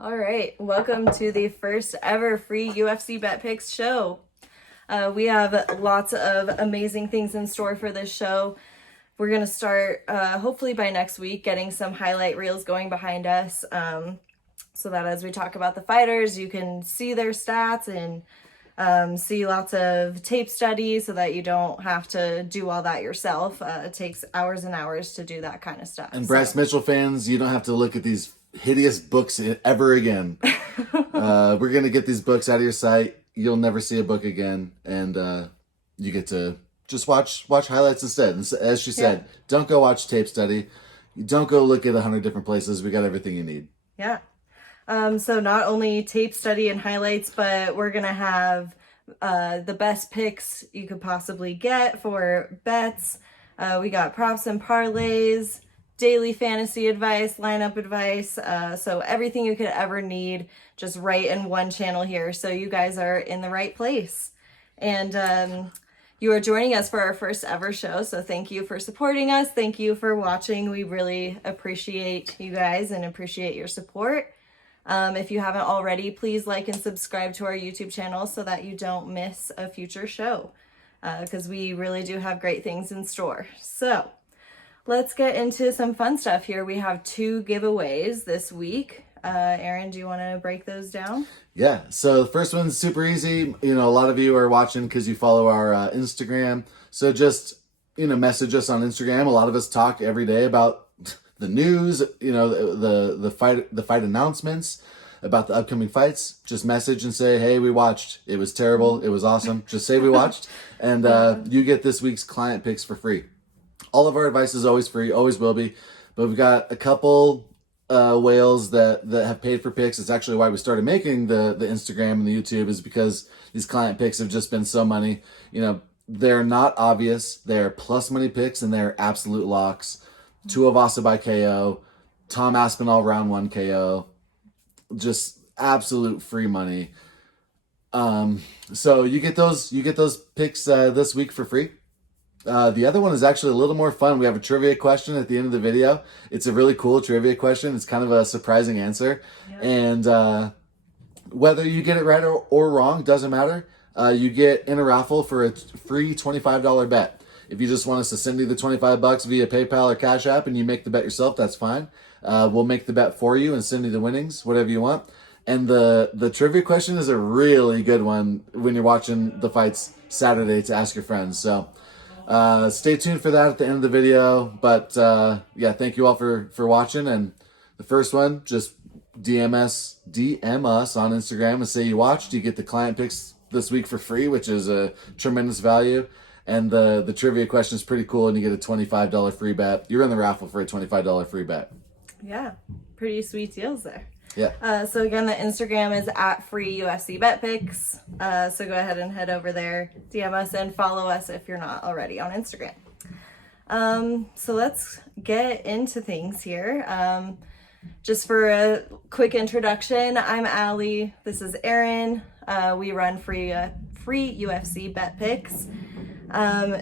All right, welcome to the first ever free UFC Bet Picks show. We have lots of amazing things in store for this show. We're going to start, hopefully by next week, getting some highlight reels going behind us so that as we talk about the fighters, you can see their stats and see lots of tape studies so that you don't have to do all that yourself. It takes hours and hours to do that kind of stuff. And Bryce Mitchell fans, you don't have to look at these hideous books ever again. We're going to get these books out of your site. You'll never see a book again. And you get to just watch highlights instead. And as she said, don't go watch tape study. Don't go look at 100 different places. We got everything you need. Yeah. So not only tape study and highlights, but we're going to have the best picks you could possibly get for bets. We got props and parlays, daily fantasy advice, lineup advice. So everything you could ever need just right in one channel here. So you guys are in the right place. And you are joining us for our first ever show. So thank you for supporting us. Thank you for watching. We really appreciate you guys and appreciate your support. If you haven't already, please like and subscribe to our YouTube channel so that you don't miss a future show, because we really do have great things in store. So let's get into some fun stuff here. We have 2 giveaways this week. Aaron, do you want to break those down? Yeah, so the first one's super easy. You know, a lot of you are watching because you follow our Instagram. So just, message us on Instagram. A lot of us talk every day about the news, the fight announcements about the upcoming fights. Just message and say, hey, we watched. It was terrible. It was awesome. Just say we watched. And you get this week's client picks for free. All of our advice is always free, always will be. But we've got a couple whales that have paid for picks. It's actually why we started making the Instagram and the YouTube, is because these client picks have just been so money. They're not obvious. They're plus money picks and they're absolute locks. Tuivasa by KO, Tom Aspinall round 1 KO, just absolute free money. So you get those picks this week for free. The other one is actually a little more fun. We have a trivia question at the end of the video. It's a really cool trivia question. It's kind of a surprising answer. Yep. And whether you get it right or wrong, doesn't matter. You get in a raffle for a free $25 bet. If you just want us to send you the $25 via PayPal or Cash App and you make the bet yourself, that's fine. We'll make the bet for you and send you the winnings, whatever you want. And the trivia question is a really good one when you're watching the fights Saturday to ask your friends. So stay tuned for that at the end of the video. But thank you all for watching. And the first one, just DM us on Instagram and say you watched. You get the client picks this week for free, which is a tremendous value. And the trivia question is pretty cool, and you get a $25 free bet. You're in the raffle for a $25 free bet. Yeah, pretty sweet deals there. Yeah. So again, the Instagram is at free UFC bet picks. So go ahead and head over there, DM us, and follow us if you're not already on Instagram. So let's get into things here. Just for a quick introduction, I'm Allie. This is Aaron. We run free UFC bet picks.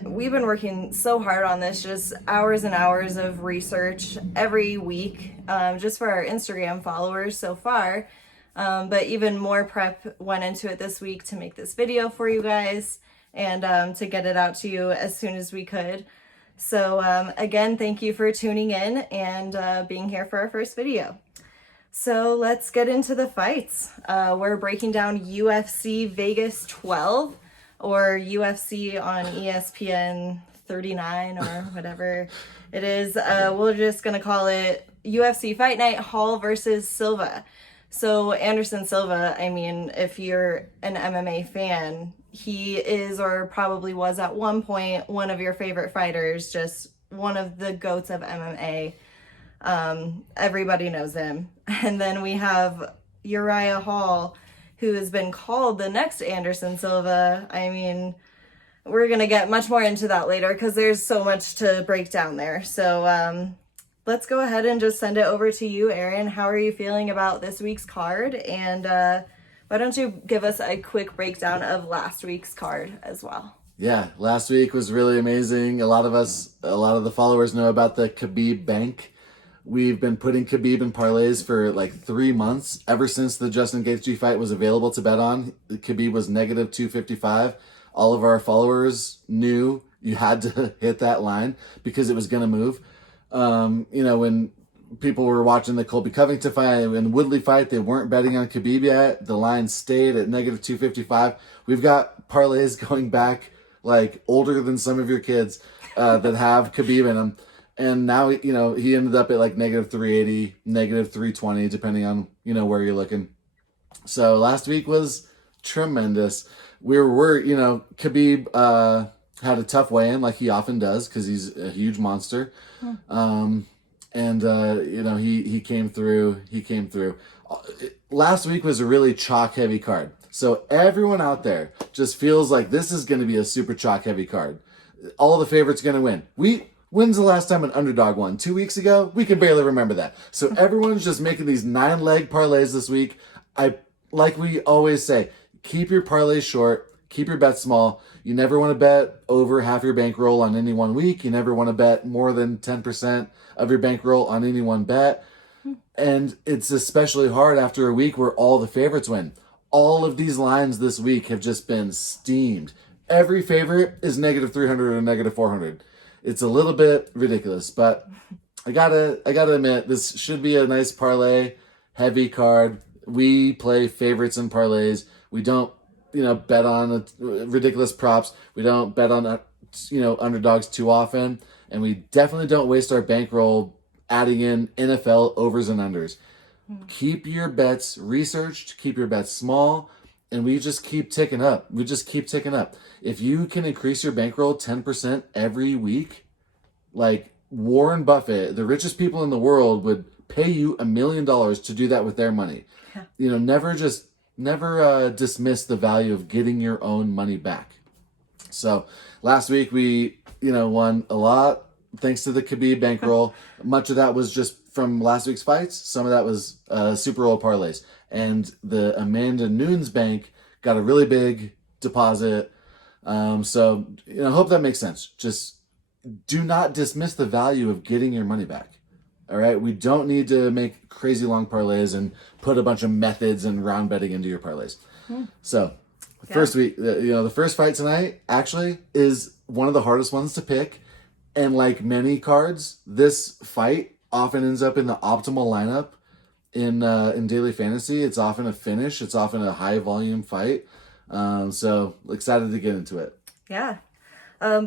We've been working so hard on this, just hours and hours of research every week, just for our Instagram followers so far. But even more prep went into it this week to make this video for you guys and to get it out to you as soon as we could. So again, thank you for tuning in and being here for our first video. So let's get into the fights. We're breaking down UFC Vegas 12. Or UFC on ESPN 39 or whatever it is. We're just going to call it UFC Fight Night Hall versus Silva. So Anderson Silva, I mean, if you're an MMA fan, he is or probably was at one point one of your favorite fighters, just one of the GOATs of MMA. Everybody knows him. And then we have Uriah Hall, who has been called the next Anderson Silva. I mean, we're going to get much more into that later because there's so much to break down there. So let's go ahead and just send it over to you, Aaron. How are you feeling about this week's card? And why don't you give us a quick breakdown of last week's card as well? Yeah, last week was really amazing. A lot of the followers know about the Khabib Bank. We've been putting Khabib in parlays for like 3 months. Ever since the Justin Gaethje fight was available to bet on, Khabib was negative 255. All of our followers knew you had to hit that line because it was going to move. When people were watching the Colby Covington fight and Woodley fight, they weren't betting on Khabib yet. The line stayed at negative 255. We've got parlays going back like older than some of your kids that have Khabib in them. And now, he ended up at like negative 380, negative 320, depending on, where you're looking. So last week was tremendous. Khabib had a tough weigh-in like he often does because he's a huge monster. He came through. Last week was a really chalk-heavy card. So everyone out there just feels like this is going to be a super chalk-heavy card. All the favorites going to win. When's the last time an underdog won? 2 weeks ago? We can barely remember that. So everyone's just making these 9-leg parlays this week. Like we always say, keep your parlays short, keep your bets small. You never want to bet over half your bankroll on any one week. You never want to bet more than 10% of your bankroll on any one bet. And it's especially hard after a week where all the favorites win. All of these lines this week have just been steamed. Every favorite is negative 300 or negative 400. It's a little bit ridiculous, but I gotta admit, this should be a nice parlay, heavy card. We play favorites and parlays. We don't, bet on ridiculous props. We don't bet on, underdogs too often, and we definitely don't waste our bankroll adding in NFL overs and unders. Keep your bets researched, keep your bets small, and we just keep ticking up. If you can increase your bankroll 10% every week, like Warren Buffett, the richest people in the world, would pay you $1 million to do that with their money. Yeah. Never dismiss the value of getting your own money back. So last week we, won a lot thanks to the Khabib bankroll. Much of that was just from last week's fights. Some of that was Super Bowl parlays. And the Amanda Nunes bank got a really big deposit. Hope that makes sense. Just do not dismiss the value of getting your money back. All right. We don't need to make crazy long parlays and put a bunch of methods and round betting into your parlays. So the first fight tonight actually is one of the hardest ones to pick. And like many cards, this fight often ends up in the optimal lineup in daily fantasy. It's often a finish. It's often a high volume fight. So excited to get into it. Yeah.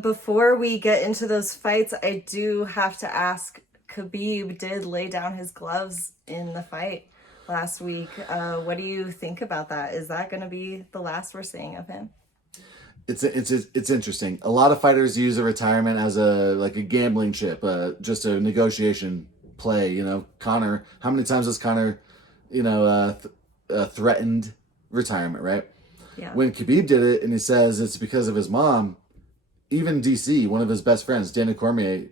Before we get into those fights, I do have to ask, Khabib did lay down his gloves in the fight last week. What do you think about that? Is that going to be the last we're seeing of him? It's interesting. A lot of fighters use a retirement as a gambling chip, just a negotiation play. Conor, how many times has Conor, threatened retirement, right? Yeah. When Khabib did it, and he says it's because of his mom, even DC, one of his best friends, Dana Cormier,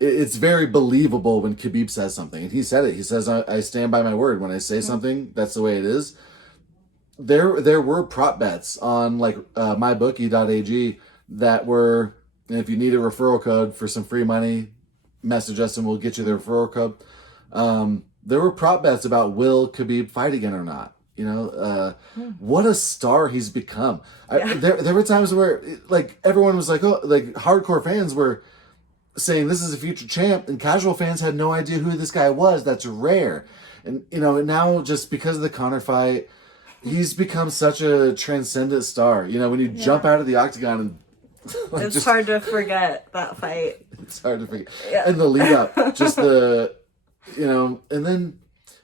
it's very believable when Khabib says something. And he said it. He says, I stand by my word. When I say something, that's the way it is. There were prop bets on mybookie.ag that were, and if you need a referral code for some free money, message us and we'll get you the referral code. There were prop bets about will Khabib fight again or not. What a star he's become. There were times where everyone was hardcore fans were saying this is a future champ, and casual fans had no idea who this guy was. That's rare. And now just because of the Conor fight, he's become such a transcendent star. When you jump out of the octagon and it's hard to forget that fight. It's hard to forget. Yeah. And the lead up, just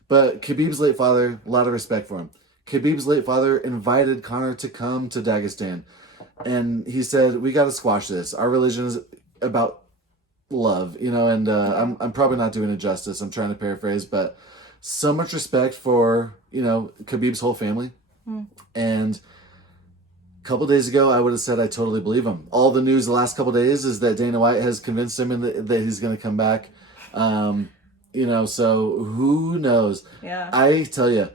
but Khabib's late father, a lot of respect for him. Khabib's late father invited Conor to come to Dagestan. And he said, we got to squash this. Our religion is about love, and I'm probably not doing it justice. I'm trying to paraphrase, but so much respect for, Khabib's whole family. And a couple days ago, I would have said I totally believe him. All the news the last couple days is that Dana White has convinced him that he's going to come back. So who knows? Yeah. I tell you,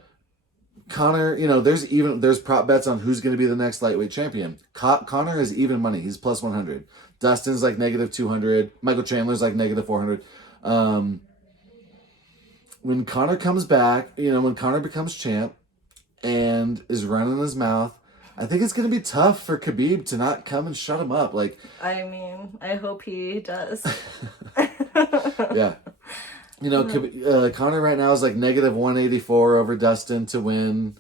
Connor, there's prop bets on who's going to be the next lightweight champion. Connor is even money. He's plus 100. Dustin's like negative 200. Michael Chandler's like negative 400. When Connor comes back, when Connor becomes champ and is running his mouth, I think it's going to be tough for Khabib to not come and shut him up. Like, I mean, I hope he does. Yeah. Connor right now is like negative 184 over Dustin to win.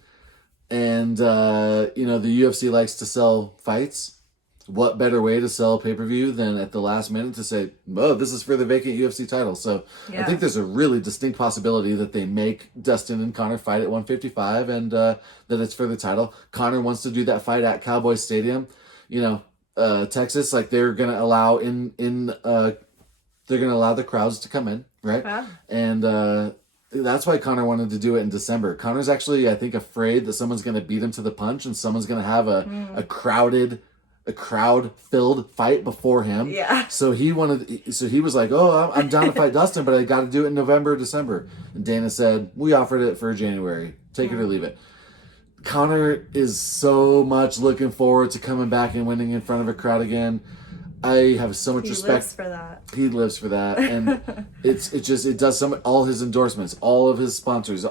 And, the UFC likes to sell fights. What better way to sell pay-per-view than at the last minute to say, oh, this is for the vacant UFC title. So I think there's a really distinct possibility that they make Dustin and Connor fight at 155 and that it's for the title. Connor wants to do that fight at Cowboy Stadium. Texas, like they're going to allow they're going to allow the crowds to come in, right? Yeah. And that's why Connor wanted to do it in December. Connor's actually, I think, afraid that someone's going to beat him to the punch and someone's going to have a crowd-filled fight before him. Yeah. So he was like, oh, I'm down to fight Dustin, but I got to do it in November, December. And Dana said, we offered it for January. Take it or leave it. Connor is so much looking forward to coming back and winning in front of a crowd again. I have so much respect. He lives for that. He lives for that, and it does all his endorsements, all of his sponsors.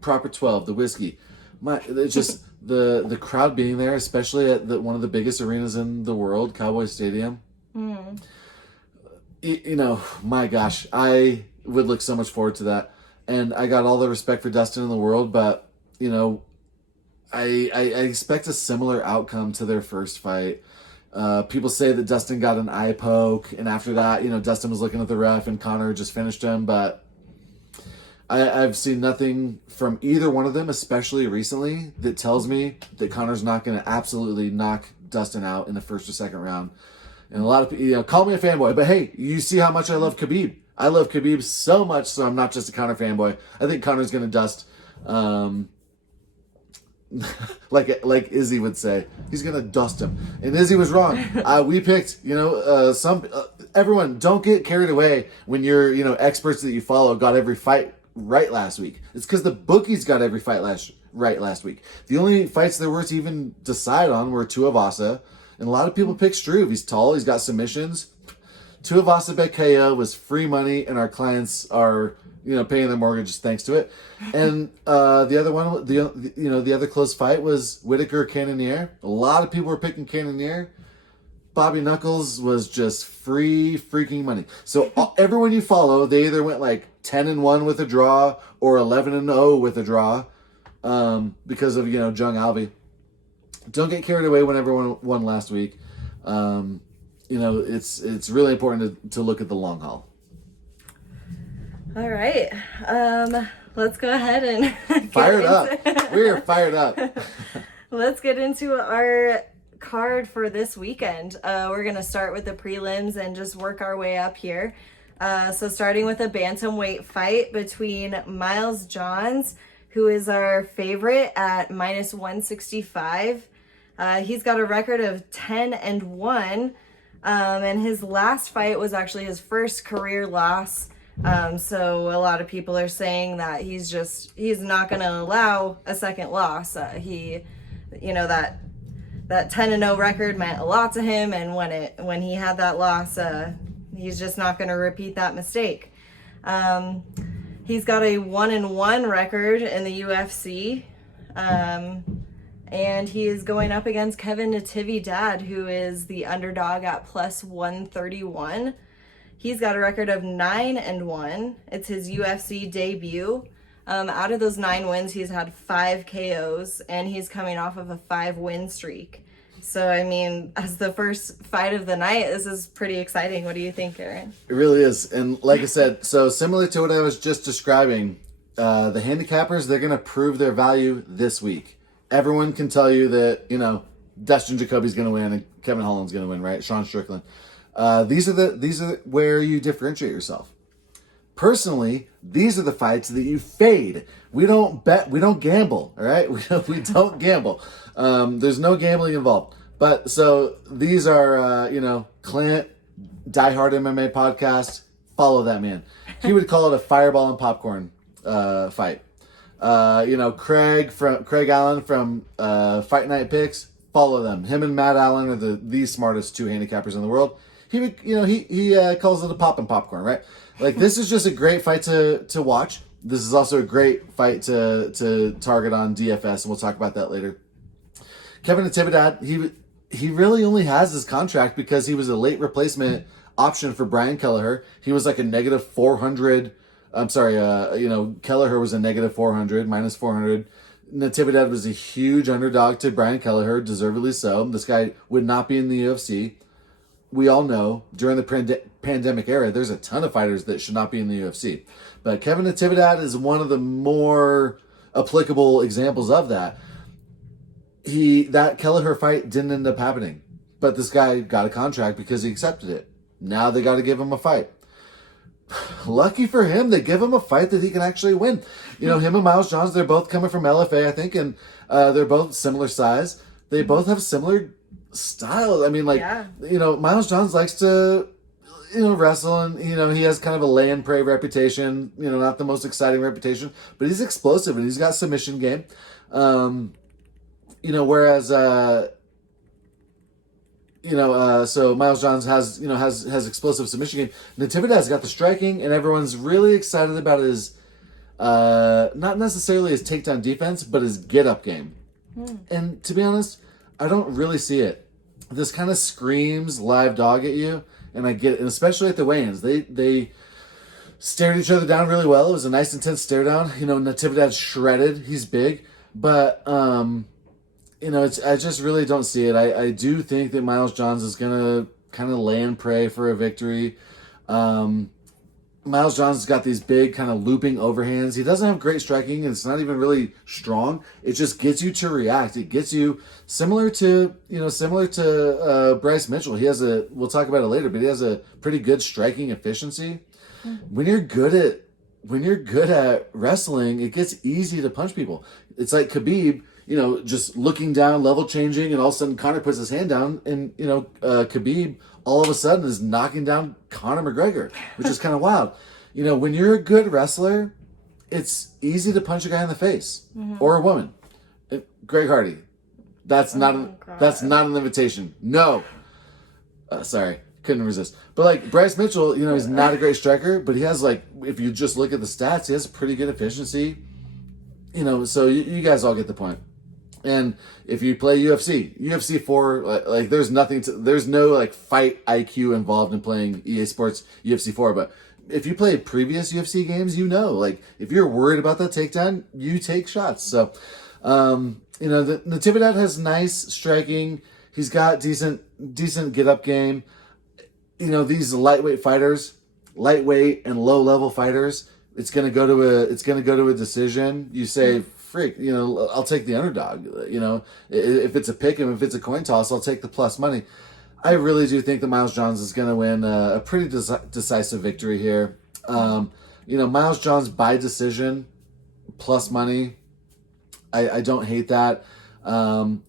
Proper 12, the whiskey. It's just the crowd being there, especially at one of the biggest arenas in the world, Cowboy Stadium. My gosh, I would look so much forward to that, and I got all the respect for Dustin in the world, but I expect a similar outcome to their first fight. People say that Dustin got an eye poke, and after that, Dustin was looking at the ref and Connor just finished him, but I've seen nothing from either one of them, especially recently, that tells me that Connor's not going to absolutely knock Dustin out in the first or second round. And a lot of people, call me a fanboy, but hey, you see how much I love Khabib. I love Khabib so much, so I'm not just a Conor fanboy. I think Connor's going to dust... like Izzy would say, he's gonna dust him, and Izzy was wrong. We picked, everyone don't get carried away when your experts that you follow got every fight right last week. It's because the bookies got every fight right last week. The only fights there were to even decide on were Tuivasa, and a lot of people picked Struve. He's tall, he's got submissions. Tuivasa by KO was free money, and our clients are paying their mortgages thanks to it. And the other one, the other close fight was Whitaker Cannonier. A lot of people were picking Cannonier. Bobby Knuckles was just free freaking money. So everyone you follow, they either went like 10-1 with a draw or 11-0 with a draw because of Jung Alvey. Don't get carried away when everyone won last week. It's really important to look at the long haul. All right. Let's go ahead and fired up. We're fired up. Let's get into our card for this weekend. We're going to start with the prelims and just work our way up here. So starting with a bantamweight fight between Miles Johns, who is our favorite at minus 165. He's got a record of 10-1. And his last fight was actually his first career loss. So a lot of people are saying that he's not going to allow a second loss. That 10-0 record meant a lot to him. And when he had that loss, he's just not going to repeat that mistake. He's got a 1-1 record in the UFC. And he is going up against Kevin Natividad, who is the underdog at plus 131. He's got a record of 9-1. It's his UFC debut. Out of those 9 wins, he's had 5 KOs, and he's coming off of a 5-win streak. So, I mean, as the first fight of the night, this is pretty exciting. What do you think, Aaron? It really is. And like I said, so similar to what I was just describing, the handicappers, they're going to prove their value this week. Everyone can tell you that, Dustin Jacoby's going to win and Kevin Holland's going to win, right? Sean Strickland. These are where you differentiate yourself. Personally, these are the fights that you fade. We don't bet, we don't gamble, all right? We don't gamble. There's no gambling involved. But so these are, Clint, diehard MMA podcast, follow that man. He would call it a fireball and popcorn fight. Craig Allen from Fight Night Picks. Follow them. Him and Matt Allen are the smartest two handicappers in the world. He calls it a poppin' popcorn, right? Like, this is just a great fight to watch. This is also a great fight to target on DFS, and we'll talk about that later. Kevin Natividad, he really only has his contract because he was a late replacement option for Brian Kelleher. He was like a negative 400. I'm sorry, Kelleher was a negative 400, minus 400. Natividad was a huge underdog to Brian Kelleher, deservedly so. This guy would not be in the UFC. We all know during the pandemic era, there's a ton of fighters that should not be in the UFC. But Kevin Natividad is one of the more applicable examples of that. That Kelleher fight didn't end up happening, but this guy got a contract because he accepted it. Now they got to give him a fight. Lucky for him, they give him a fight that he can actually win. Him and Miles Johns, they're both coming from LFA, I think, and they're both similar size. They both have similar style. I mean, Miles Johns likes to, wrestle, and, he has kind of a lay and pray reputation, not the most exciting reputation, but he's explosive and he's got submission game. Whereas, so Miles Johns has explosive submission game. Natividad's got the striking, and everyone's really excited about his, not necessarily his takedown defense, but his get-up game. And to be honest, I don't really see it. This kind of screams live dog at you, and I get it, and especially at the weigh-ins. They stared each other down really well. It was a nice, intense stare down. Natividad's shredded. He's big, but I just really don't see it. I do think that Miles Johns is gonna kind of lay and pray for a victory. Miles Johns has got these big kind of looping overhands. He doesn't have great striking, and it's not even really strong. It just gets you to react. It gets you similar to Bryce Mitchell. We'll talk about it later, but he has a pretty good striking efficiency. When you're good at wrestling, it gets easy to punch people. It's like Khabib, just looking down, level changing, and all of a sudden Conor puts his hand down, and Khabib all of a sudden is knocking down Conor McGregor, which is kind of wild. When you're a good wrestler, it's easy to punch a guy in the face or a woman. Greg Hardy, that's not an invitation. No, sorry, couldn't resist. But Bryce Mitchell, he's not a great striker, but he has if you just look at the stats, he has pretty good efficiency. So you guys all get the point. And if you play UFC 4, there's no fight IQ involved in playing EA Sports UFC 4. But if you play previous UFC games, if you're worried about that takedown, you take shots. So, the Natividad has nice striking. He's got decent get up game. These lightweight fighters, lightweight and low level fighters, it's gonna go to a decision. You say, freak, I'll take the underdog. If it's a pick 'em, if it's a coin toss, I'll take the plus money. I really do think that Miles Johns is going to win a pretty decisive victory here. Miles Johns by decision, plus money. I don't hate that. And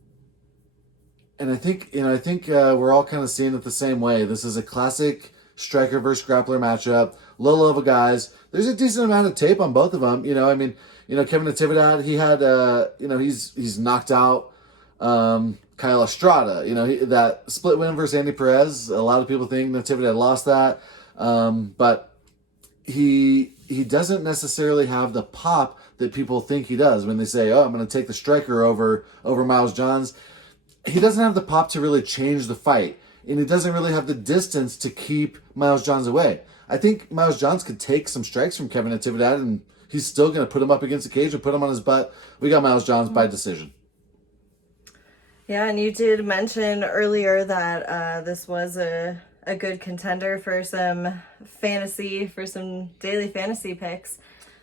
I think we're all kind of seeing it the same way. This is a classic striker versus grappler matchup. Low level guys. There's a decent amount of tape on both of them. Kevin Natividad, he had, he's knocked out Kyle Estrada. That split win versus Andy Perez. A lot of people think Natividad lost that, but he doesn't necessarily have the pop that people think he does when they say, "Oh, I'm going to take the striker over Miles Johns." He doesn't have the pop to really change the fight, and he doesn't really have the distance to keep Miles Johns away. I think Miles Johns could take some strikes from Kevin Natividad, and he's still going to put him up against the cage and put him on his butt. We got Miles Johns by decision. Yeah, and you did mention earlier that this was a good contender for some daily fantasy picks.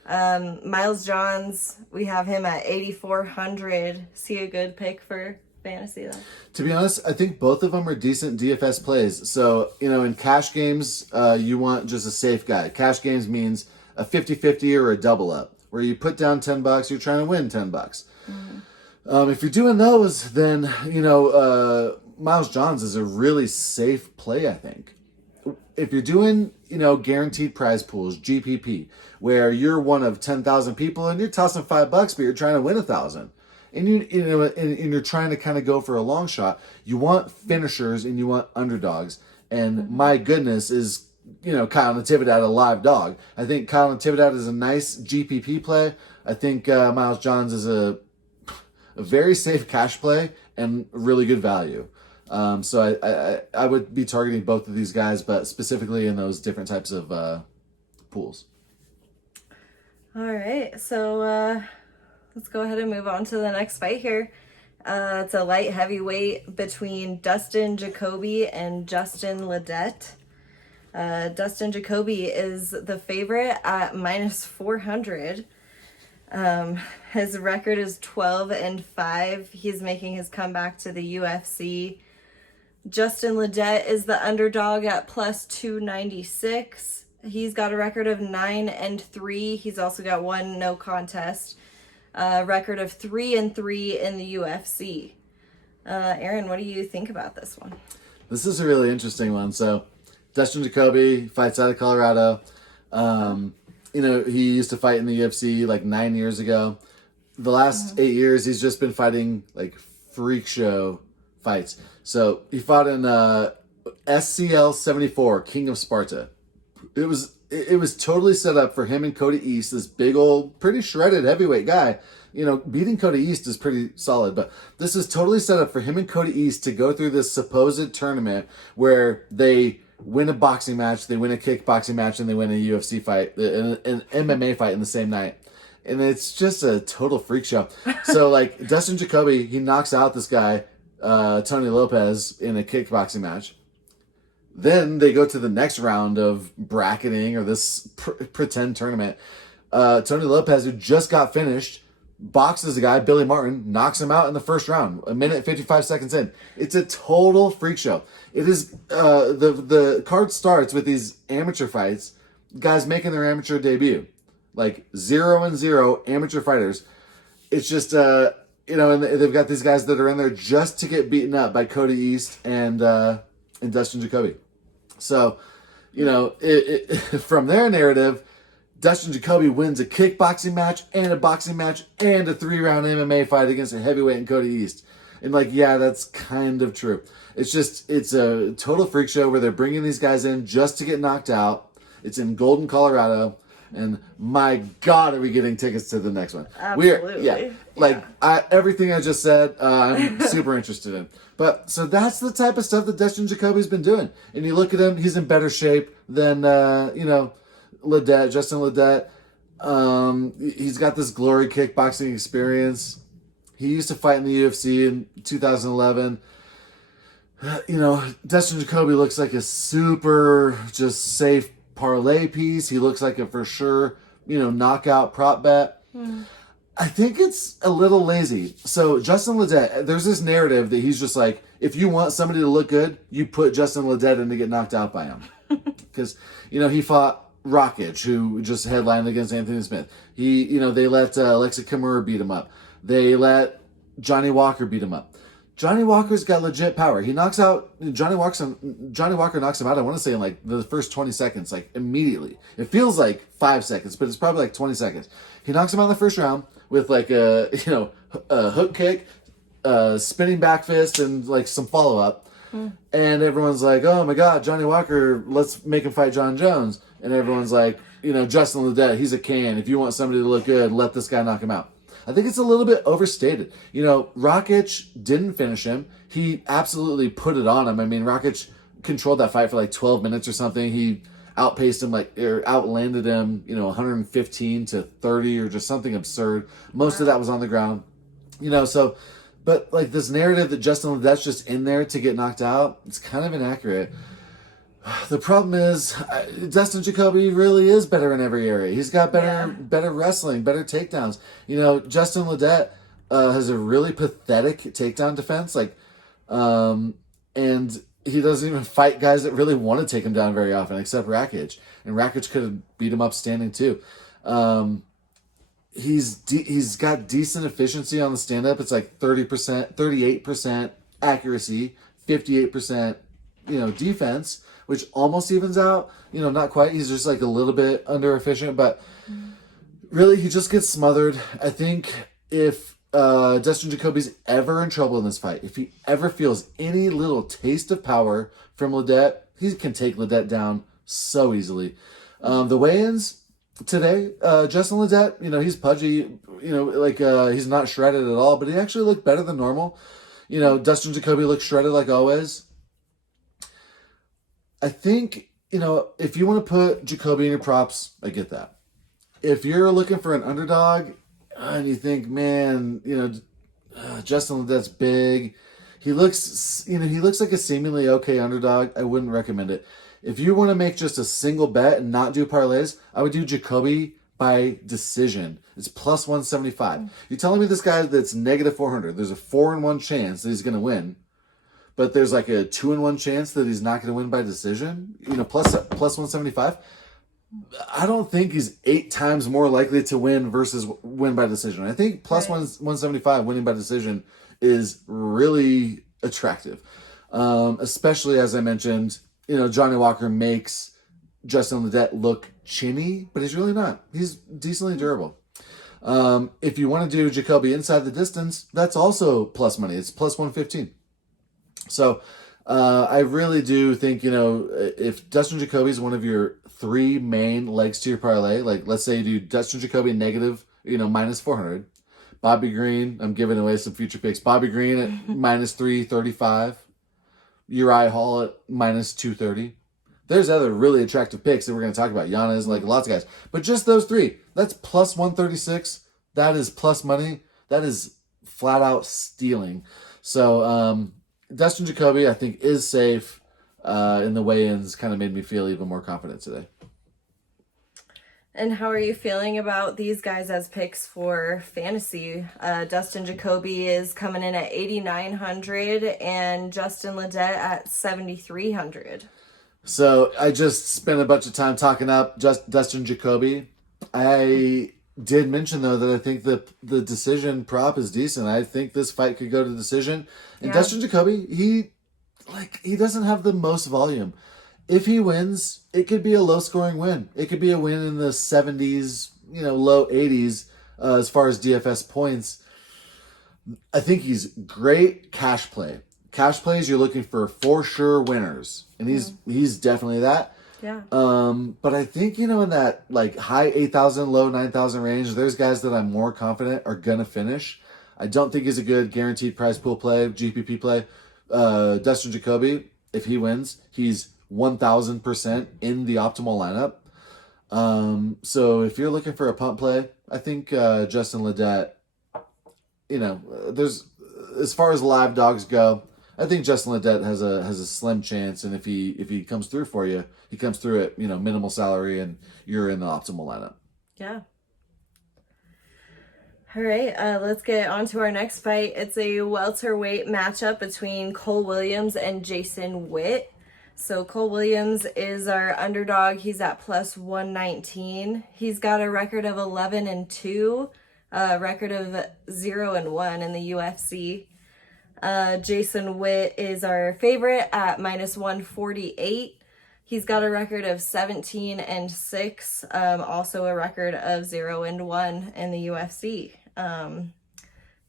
Miles Johns, we have him at 8,400. See a good pick for fantasy though? To be honest, I think both of them are decent DFS plays. So, in cash games, you want just a safe guy. Cash games means a 50-50 or a double up, where you put down $10, you're trying to win $10. If you're doing those, then, Miles Johns is a really safe play, I think. if you're doing, guaranteed prize pools, GPP, where you're one of 10,000 people and you're tossing $5, but you're trying to win 1,000, and and you're trying to kind of go for a long shot, you want finishers and you want underdogs. And my goodness, is Kyle Natividad a live dog? I think Kyle Natividad is a nice GPP play. I think Miles Johns is a very safe cash play and really good value. So I would be targeting both of these guys, but specifically in those different types of pools. All right, so let's go ahead and move on to the next fight here. It's a light heavyweight between Dustin Jacoby and Justin Ledet. Dustin Jacoby is the favorite at -400. His record is 12-5. He's making his comeback to the UFC. Justin Ledet is the underdog at +296. He's got a record of 9-3. He's also got one no contest. Record of 3-3 in the UFC. Aaron, what do you think about this one? This is a really interesting one. So, Dustin Jacoby fights out of Colorado. He used to fight in the UFC like 9 years ago. The last 8 years, he's just been fighting like freak show fights. So he fought in SCL 74, King of Sparta. It was totally set up for him and Cody East, this big old, pretty shredded heavyweight guy. Beating Cody East is pretty solid, but this is totally set up for him and Cody East to go through this supposed tournament where they win a boxing match, they win a kickboxing match, and they win a UFC fight, an MMA fight in the same night. And it's just a total freak show. So, like, Dustin Jacoby, he knocks out this guy, Tony Lopez, in a kickboxing match. Then they go to the next round of bracketing or this pretend tournament. Tony Lopez, who just got finished, boxes a guy, Billy Martin, knocks him out in the first round, 1:55 in. It's a total freak show. It is, the card starts with these amateur fights, guys making their amateur debut. Like 0-0 amateur fighters. It's just, and they've got these guys that are in there just to get beaten up by Cody East and Dustin Jacoby. So, from their narrative, Dustin Jacoby wins a kickboxing match and a boxing match and a 3-round MMA fight against a heavyweight in Cody East. And that's kind of true. It's a total freak show where they're bringing these guys in just to get knocked out. It's in Golden, Colorado. And my God, are we getting tickets to the next one? Absolutely. Everything I just said, I'm super interested in. But so that's the type of stuff that Dustin Jacoby's been doing. And you look at him, he's in better shape than, Justin Ledet. He's got this glory kickboxing experience. He used to fight in the UFC in 2011. Dustin Jacoby looks like a super just safe parlay piece. He looks like a for sure, knockout prop bet. I think it's a little lazy. So Justin Ledet, there's this narrative that he's just like, if you want somebody to look good, you put Justin Ledet in to get knocked out by him. Because, he fought Rakic, who just headlined against Anthony Smith. They let Alexa Kimura beat him up. They let Johnny Walker beat him up. Johnny Walker's got legit power. He knocks out Johnny Walker knocks him out, I want to say in like the first 20 seconds, like immediately. It feels like 5 seconds, but it's probably like 20 seconds. He knocks him out in the first round with like a hook kick, spinning back fist, and like some follow up. And everyone's like, oh my God, Johnny Walker, let's make him fight John Jones. And everyone's like, Justin Ledet, he's a can. If you want somebody to look good, let this guy knock him out. I think it's a little bit overstated. Rakic didn't finish him. He absolutely put it on him. I mean, Rakic controlled that fight for like 12 minutes or something. He outpaced him, outlanded him, 115-30 or just something absurd. Most of that was on the ground. But like this narrative that Justin Ledet's just in there to get knocked out, it's kind of inaccurate. The problem is, Dustin Jacoby really is better in every area. He's got better wrestling, better takedowns. Justin Ledet has a really pathetic takedown defense. And he doesn't even fight guys that really want to take him down very often, except Rakic. And Rakic could have beat him up standing too. He's got decent efficiency on the stand-up. It's like 30%, 38% accuracy, 58%, defense, which almost evens out. Not quite. He's just like a little bit under efficient, but really he just gets smothered. I think if Dustin Jacoby's ever in trouble in this fight, if he ever feels any little taste of power from Ledet, he can take Ledet down so easily. The weigh-ins today, Justin Ledet, he's pudgy, he's not shredded at all, but he actually looked better than normal. Dustin Jacoby looks shredded like always. I think, if you want to put Jacoby in your props, I get that. If you're looking for an underdog and you think, man, Justin Ledet's big, he looks like a seemingly okay underdog, I wouldn't recommend it. If you want to make just a single bet and not do parlays, I would do Jacoby by decision. It's plus 175. You're telling me this guy that's negative 400, there's a 4-in-1 chance that he's going to win, but there's like a 2-in-1 chance that he's not going to win by decision, plus 175. I don't think he's 8 times more likely to win versus win by decision. I think plus 175 winning by decision is really attractive. Especially as I mentioned, Johnny Walker makes Justin Ledet look chinny, but he's really not. He's decently durable. If you want to do Jacoby inside the distance, that's also plus money. It's plus 115. So I really do think, if Dustin Jacoby is one of your 3 main legs to your parlay, like let's say you do Dustin Jacoby negative, minus 400. Bobby Green, I'm giving away some future picks. Bobby Green at minus 335. Uriah Hall at minus 230. There's other really attractive picks that we're going to talk about. Giannis, lots of guys. But just those 3, that's plus 136. That is plus money. That is flat out stealing. So Dustin Jacoby, I think, is safe. In the weigh-ins kind of made me feel even more confident today. And how are you feeling about these guys as picks for fantasy? Dustin Jacoby is coming in at 8,900 and Justin Ledet at 7,300. So I just spent a bunch of time talking up Dustin Jacoby. I did mention, though, that I think the decision prop is decent. I think this fight could go to decision. And Dustin Jacoby, he doesn't have the most volume. If he wins, it could be a low-scoring win. It could be a win in the 70s, low 80s as far as DFS points. I think he's great cash play. Cash plays, you're looking for sure winners, and he's definitely that. Yeah. But I think, in that high 8,000, low 9,000 range, there's guys that I'm more confident are gonna finish. I don't think he's a good guaranteed prize pool play, GPP play. Dustin Jacoby, if he wins, he's 1,000% in the optimal lineup. So if you're looking for a punt play, I think Justin Ledet, there's, as far as live dogs go, I think Justin Ledet has a slim chance, and if he comes through for you, he comes through at minimal salary, and you're in the optimal lineup. Yeah. All right, let's get on to our next fight. It's a welterweight matchup between Cole Williams and Jason Witt. So Cole Williams is our underdog. He's at plus 119. He's got a record of 11-2, a record of 0-1 in the UFC. Jason Witt is our favorite at minus 148. He's got a record of 17-6, also a record of 0-1 in the UFC.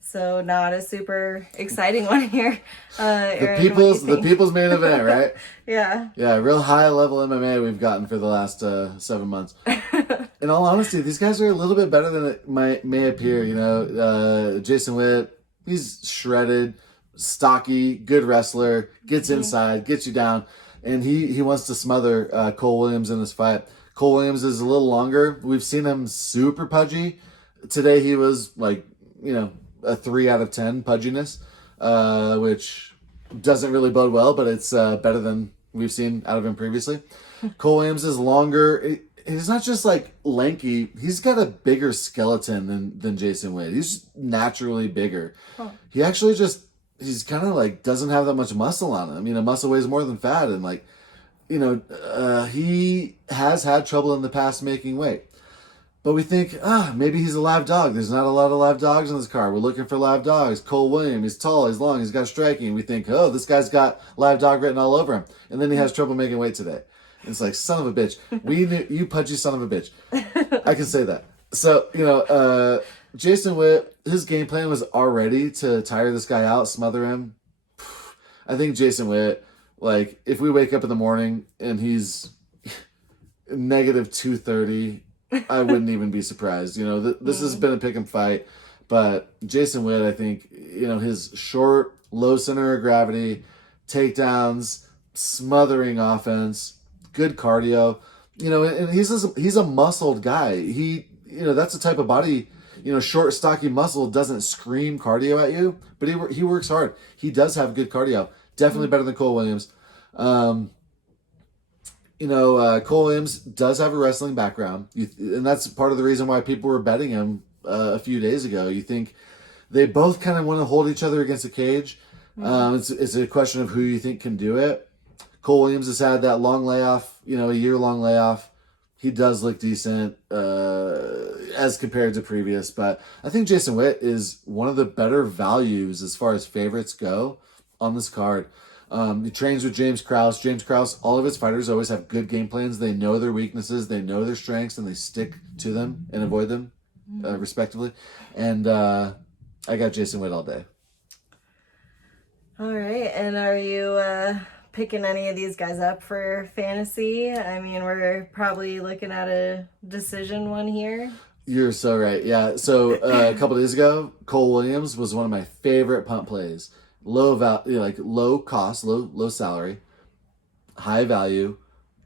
So not a super exciting one here. The people's main event, right? Yeah. Yeah, real high level MMA we've gotten for the last 7 months. In all honesty, these guys are a little bit better than it may appear. Jason Witt, he's shredded, stocky, good wrestler, gets inside, gets you down, and he wants to smother Cole Williams in this fight. Cole Williams is a little longer. We've seen him super pudgy. Today he was a 3 out of 10 pudginess, which doesn't really bode well, but it's better than we've seen out of him previously. Cole Williams is longer. He's not just lanky. He's got a bigger skeleton than Jason Witt. He's just naturally bigger. Huh. He actually he's kind of doesn't have that much muscle on him. Muscle weighs more than fat, and he has had trouble in the past making weight. But we think, maybe he's a live dog. There's not a lot of live dogs in this card. We're looking for live dogs. Cole Williams, he's tall, he's long, he's got striking. We think, oh, this guy's got live dog written all over him. And then he has trouble making weight today. And it's like, son of a bitch. We knew, you pudgy son of a bitch. I can say that. So, Jason Witt, his game plan was already to tire this guy out, smother him. I think Jason Witt, like, if we wake up in the morning and he's negative 230, I wouldn't even be surprised. This has been a pick 'em fight, but Jason Witt, I think, his short, low center of gravity, takedowns, smothering offense, good cardio, and he's a muscled guy. That's the type of body, short, stocky muscle doesn't scream cardio at you, but he works hard. He does have good cardio. Definitely better than Cole Williams. Cole Williams does have a wrestling background, and that's part of the reason why people were betting him a few days ago. You think they both kind of want to hold each other against the cage. It's a question of who you think can do it. Cole Williams has had that long layoff, a year-long layoff. He does look decent as compared to previous, but I think Jason Witt is one of the better values as far as favorites go on this card. He trains with James Krause. James Krause, all of his fighters always have good game plans. They know their weaknesses, they know their strengths, and they stick to them and avoid them, respectively. And I got Jason Witt all day. All right, and are you picking any of these guys up for fantasy? I mean, we're probably looking at a decision one here. You're so right. Yeah. So a couple days ago, Cole Williams was one of my favorite punt plays. Low cost, low salary, high value.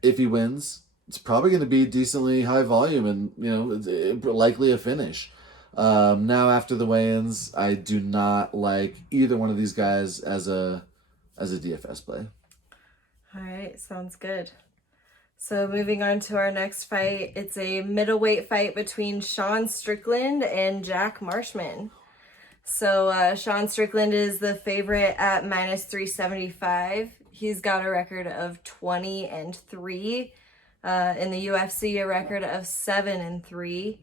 If he wins, it's probably going to be decently high volume and likely a finish. Now after the weigh-ins, I do not like either one of these guys as a DFS play. All right, sounds good. So moving on to our next fight, it's a middleweight fight between Sean Strickland and Jack Marshman. So Sean Strickland is the favorite at minus 375. He's got a record of 20-3. In the UFC, a record of 7-3.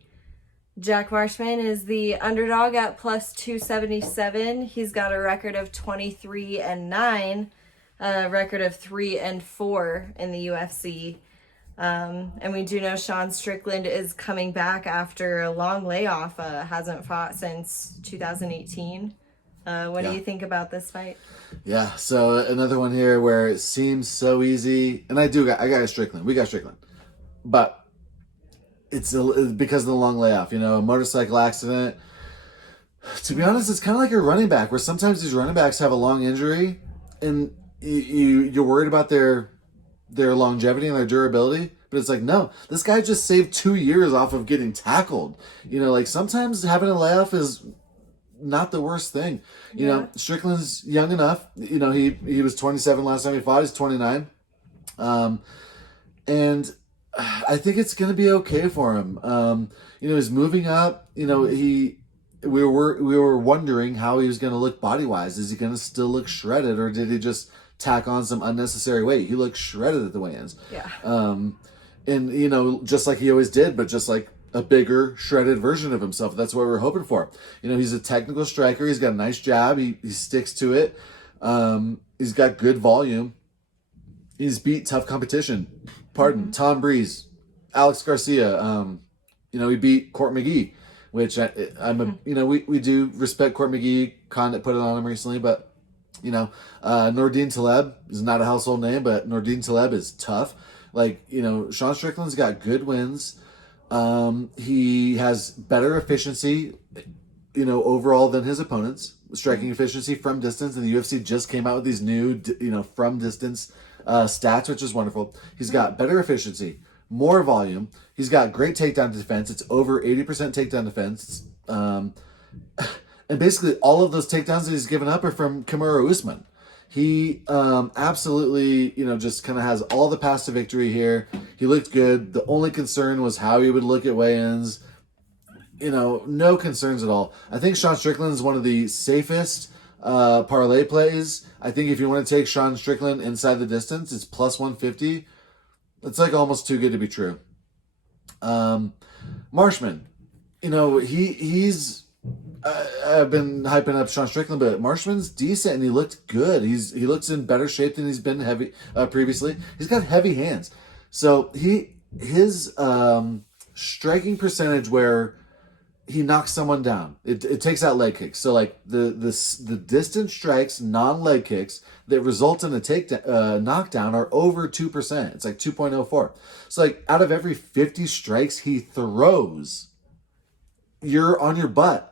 Jack Marshman is the underdog at plus 277. He's got a record of 23-9, a record of 3-4 in the UFC. And we do know Sean Strickland is coming back after a long layoff, hasn't fought since 2018. What do you think about this fight? Yeah, so another one here where it seems so easy, and I got Strickland. We got Strickland. But it's because of the long layoff, a motorcycle accident. To be honest, it's kind of like a running back, where sometimes these running backs have a long injury, and you're worried about their longevity and their durability, but it's like, no, this guy just saved 2 years off of getting tackled. Sometimes having a layoff is not the worst thing. Strickland's young enough. He was 27 last time he fought. He's 29. And I think it's going to be okay for him. He's moving up. We were wondering how he was going to look body-wise. Is he going to still look shredded, or did he just tack on some unnecessary weight? He looked shredded at the weigh-ins. Yeah. And just like he always did, but just like a bigger shredded version of himself. That's what we're hoping for. He's a technical striker. He's got a nice jab. He sticks to it. He's got good volume. He's beat tough competition. Tom Breeze, Alex Garcia. He beat Court McGee, which we do respect Court McGee. Condit put it on him recently, but Nordine Taleb is not a household name, but Nordine Taleb is tough. Sean Strickland's got good wins. He has better efficiency, overall than his opponents. Striking efficiency from distance, and the UFC just came out with these new, from distance stats, which is wonderful. He's got better efficiency, more volume. He's got great takedown defense. It's over 80% takedown defense. And basically all of those takedowns that he's given up are from Kamaru Usman. He absolutely, just kind of has all the paths to victory here. He looked good. The only concern was how he would look at weigh-ins. No concerns at all. I think Sean Strickland is one of the safest parlay plays. I think if you want to take Sean Strickland inside the distance, it's plus 150. It's like almost too good to be true. Marshman, he's. I've been hyping up Sean Strickland, but Marshman's decent and he looked good. He looks in better shape than he's been previously. He's got heavy hands, so his striking percentage where he knocks someone down, it takes out leg kicks. So like the distance strikes, non-leg kicks that result in a knockdown are over 2%. It's like 2.04. So like out of every 50 strikes he throws, you're on your butt.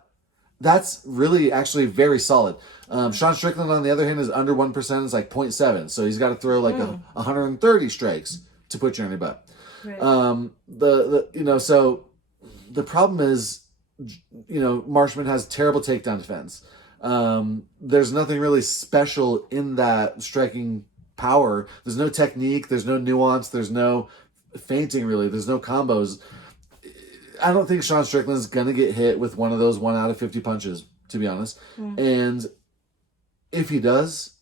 That's really actually very solid. Sean Strickland, on the other hand, is under 1%. It's like 0.7. So he's got to throw like 130 strikes to put you on your butt. Right. So the problem is, Marshman has terrible takedown defense. There's nothing really special in that striking power. There's no technique. There's no nuance. There's no feinting, really. There's no combos. I don't think Sean Strickland's going to get hit with one of those 1 out of 50 punches, to be honest. And if he does,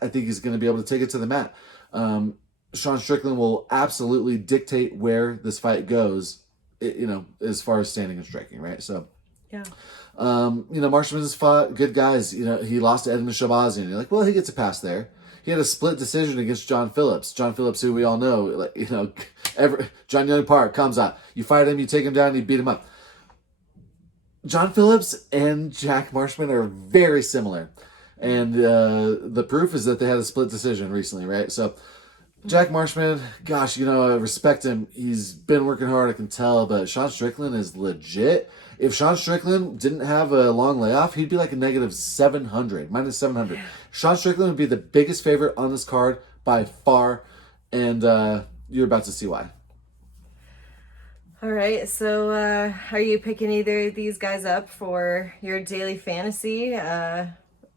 I think he's going to be able to take it to the mat. Sean Strickland will absolutely dictate where this fight goes, as far as standing and striking, right? So, yeah. Marshman's fought good guys. He lost to Edmund Shabazian. You're like, well, he gets a pass there. He had a split decision against John Phillips. John Phillips, who we all know, John Young Park comes out. You fight him, you take him down, you beat him up. John Phillips and Jack Marshman are very similar. And the proof is that they had a split decision recently, right? So Jack Marshman, gosh, I respect him. He's been working hard, I can tell, but Sean Strickland is legit. If Sean Strickland didn't have a long layoff, he'd be like a negative 700, minus 700. Sean Strickland would be the biggest favorite on this card by far, and you're about to see why. All right, so are you picking either of these guys up for your daily fantasy?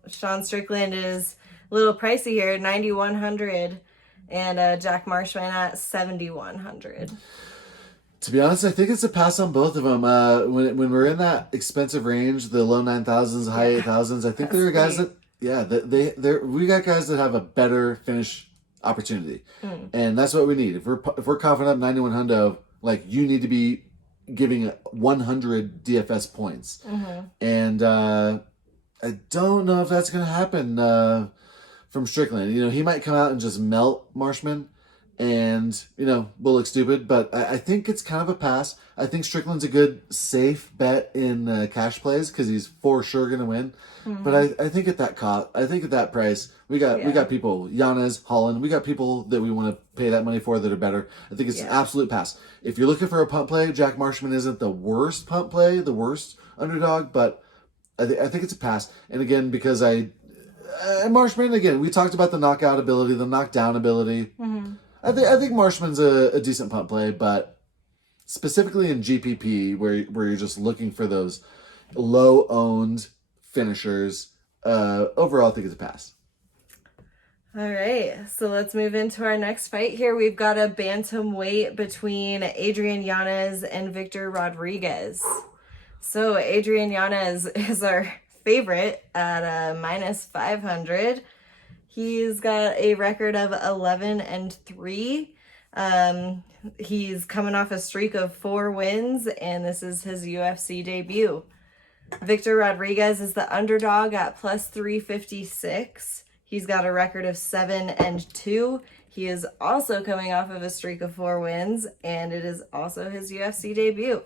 Sean Strickland is a little pricey here, 9,100, and Jack Marshman at 7,100. To be honest, I think it's a pass on both of them. When we're in that expensive range, the low 9,000s, high 8,000s, I think there are guys that we got guys that have a better finish opportunity, and that's what we need. If we're confident up 9,100, like you need to be giving 100 DFS points, and I don't know if that's going to happen from Strickland. He might come out and just melt Marshman. And, we'll look stupid, but I think it's kind of a pass. I think Strickland's a good, safe bet in cash plays because he's for sure going to win. But I think at that cost, I think at that price, we got people, Yanez, Holland, we got people that we want to pay that money for that are better. I think it's an absolute pass. If you're looking for a punt play, Jack Marshman isn't the worst punt play, the worst underdog, but I think it's a pass. And again, because Marshman, again, we talked about the knockout ability, the knockdown ability. I think Marshman's a decent punt play, but specifically in GPP, where you're just looking for those low-owned finishers, overall, I think it's a pass. All right, so let's move into our next fight here. We've got a bantamweight between Adrian Yanez and Victor Rodriguez. So Adrian Yanez is our favorite at minus 500. He's got a record of 11-3. He's coming off a streak of 4 wins, and this is his UFC debut. Victor Rodriguez is the underdog at plus 356. He's got a record of 7-2. He is also coming off of a streak of 4 wins, and it is also his UFC debut.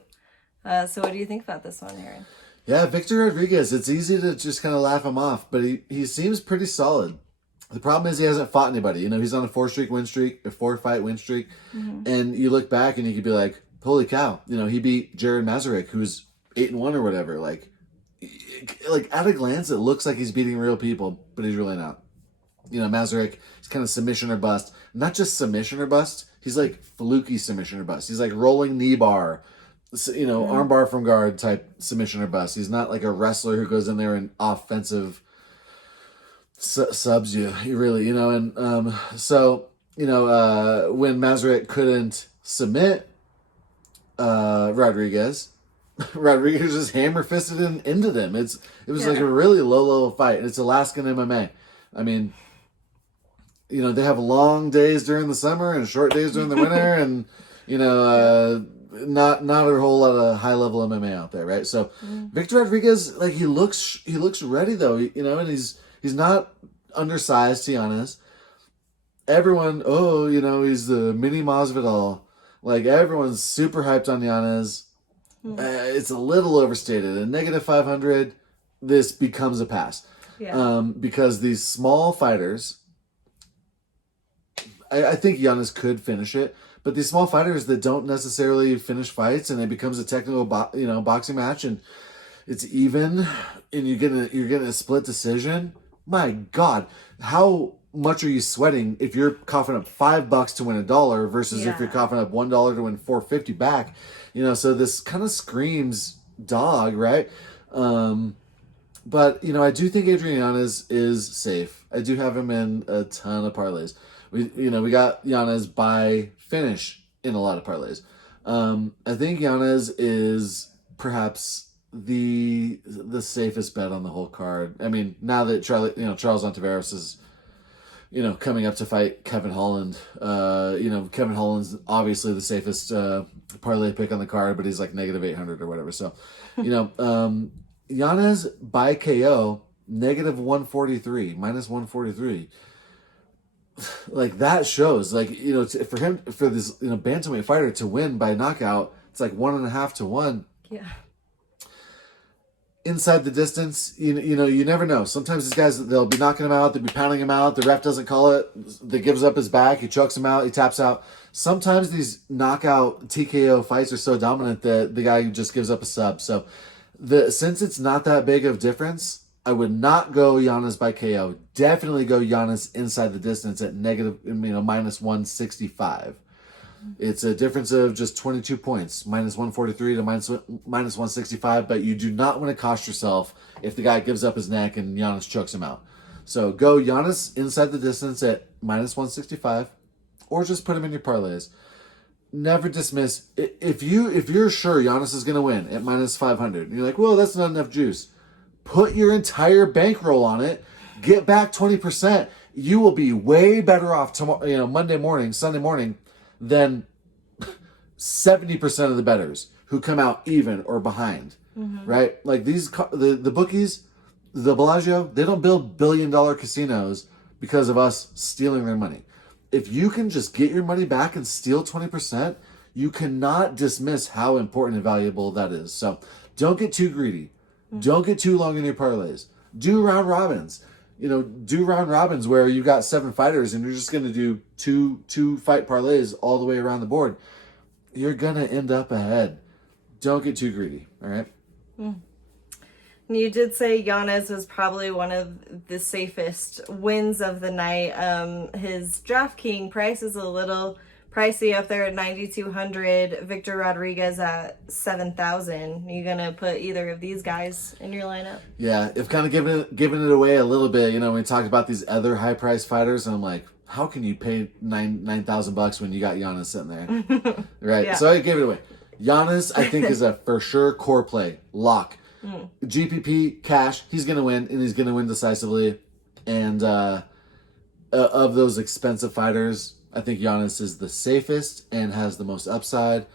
So what do you think about this one, Aaron? Yeah, Victor Rodriguez, it's easy to just kind of laugh him off, but he seems pretty solid. The problem is he hasn't fought anybody. He's on a 4-fight win streak. And you look back and you could be like, holy cow. He beat Jared Mazurek, who's 8-1 or whatever. Like at a glance, it looks like he's beating real people, but he's really not. Mazurek is kind of submission or bust. Not just submission or bust. He's like fluky submission or bust. He's like rolling knee bar, arm bar from guard type submission or bust. He's not like a wrestler who goes in there and offensive subs you really, and so when Mazurek couldn't submit Rodriguez just hammer fisted him into them. It was like a really low fight. It's Alaskan MMA. I mean, they have long days during the summer and short days during the winter, and not a whole lot of high level MMA out there, right? So Victor Rodriguez, like he looks ready though, you know, and he's not undersized, to be honest. Everyone, oh, you know, he's the mini Masvidal. Like everyone's super hyped on Yanez. It's a little overstated. At negative 500, this becomes a pass. Yeah. Because these small fighters, I think Yanez could finish it, but these small fighters that don't necessarily finish fights and it becomes a technical boxing match and it's even and you're getting a split decision. My God, how much are you sweating if you're coughing up $5 to win $1 versus if you're coughing up $1 to win $4.50 back? You know, so this kind of screams dog, right? But you know, I do think Adrian Yanez is safe. I do have him in a ton of parlays. We got Yanez by finish in a lot of parlays. I think Yanez is perhaps the safest bet on the whole card. I mean, now that Charles Ontiveros is, you know, coming up to fight Kevin Holland. You know, Kevin Holland's obviously the safest parlay pick on the card, but he's like negative 800 or whatever. So, you know, Yanez by KO negative 143, minus 143. Like that shows, like, you know, for this, you know, bantamweight fighter to win by knockout, it's like 1.5 to 1. Yeah. Inside the distance, you know, you never know. Sometimes these guys, they'll be knocking him out, they'll be pounding him out. The ref doesn't call it. They gives up his back. He chokes him out. He taps out. Sometimes these knockout TKO fights are so dominant that the guy just gives up a sub. So since it's not that big of difference, I would not go Yanez by KO. Definitely go Yanez inside the distance at minus 165. It's a difference of just 22 points, minus 143 to minus 165, but you do not want to cost yourself if the guy gives up his neck and Yanez chokes him out. So go Yanez inside the distance at minus 165, or just put him in your parlays. Never dismiss. If you're sure Yanez is going to win at minus 500, and you're like, well, that's not enough juice. Put your entire bankroll on it. Get back 20%. You will be way better off tomorrow, you know, Monday morning, Sunday morning, than 70% of the bettors who come out even or behind, right? Like the bookies, the Bellagio, they don't build billion-dollar casinos because of us stealing their money. If you can just get your money back and steal 20%, you cannot dismiss how important and valuable that is. So don't get too greedy. Don't get too long in your parlays. Do round robins. You know, do round robins where you got 7 fighters and you're just going to do two fight parlays all the way around the board. You're going to end up ahead. Don't get too greedy, all right? You did say Yanez was probably one of the safest wins of the night. His DraftKings price is a little pricey up there at 9,200. Victor Rodriguez at 7,000. You gonna put either of these guys in your lineup? Yeah, if kind of giving it away a little bit. You know, we talked about these other high priced fighters, and I'm like, how can you pay $9,000 when you got Yanez sitting there, right? Yeah. So I gave it away. Yanez, I think, is a for sure core play lock. GPP cash, he's gonna win, and he's gonna win decisively. And of those expensive fighters, I think Yanez is the safest and has the most upside.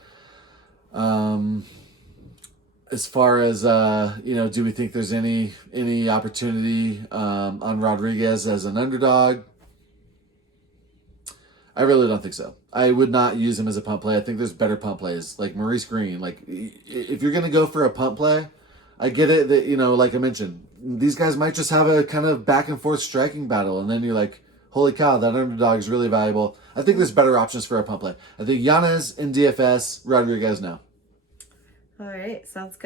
As far as you know, do we think there's any opportunity on Rodriguez as an underdog? I really don't think so. I would not use him as a punt play. I think there's better punt plays, like Maurice Green. Like, if you're gonna go for a punt play, I get it that, you know, like I mentioned, these guys might just have a kind of back and forth striking battle, and then you're like, holy cow, that underdog is really valuable. I think there's better options for a punt play. I think Yanez in DFS, Rodriguez now. All right, sounds good.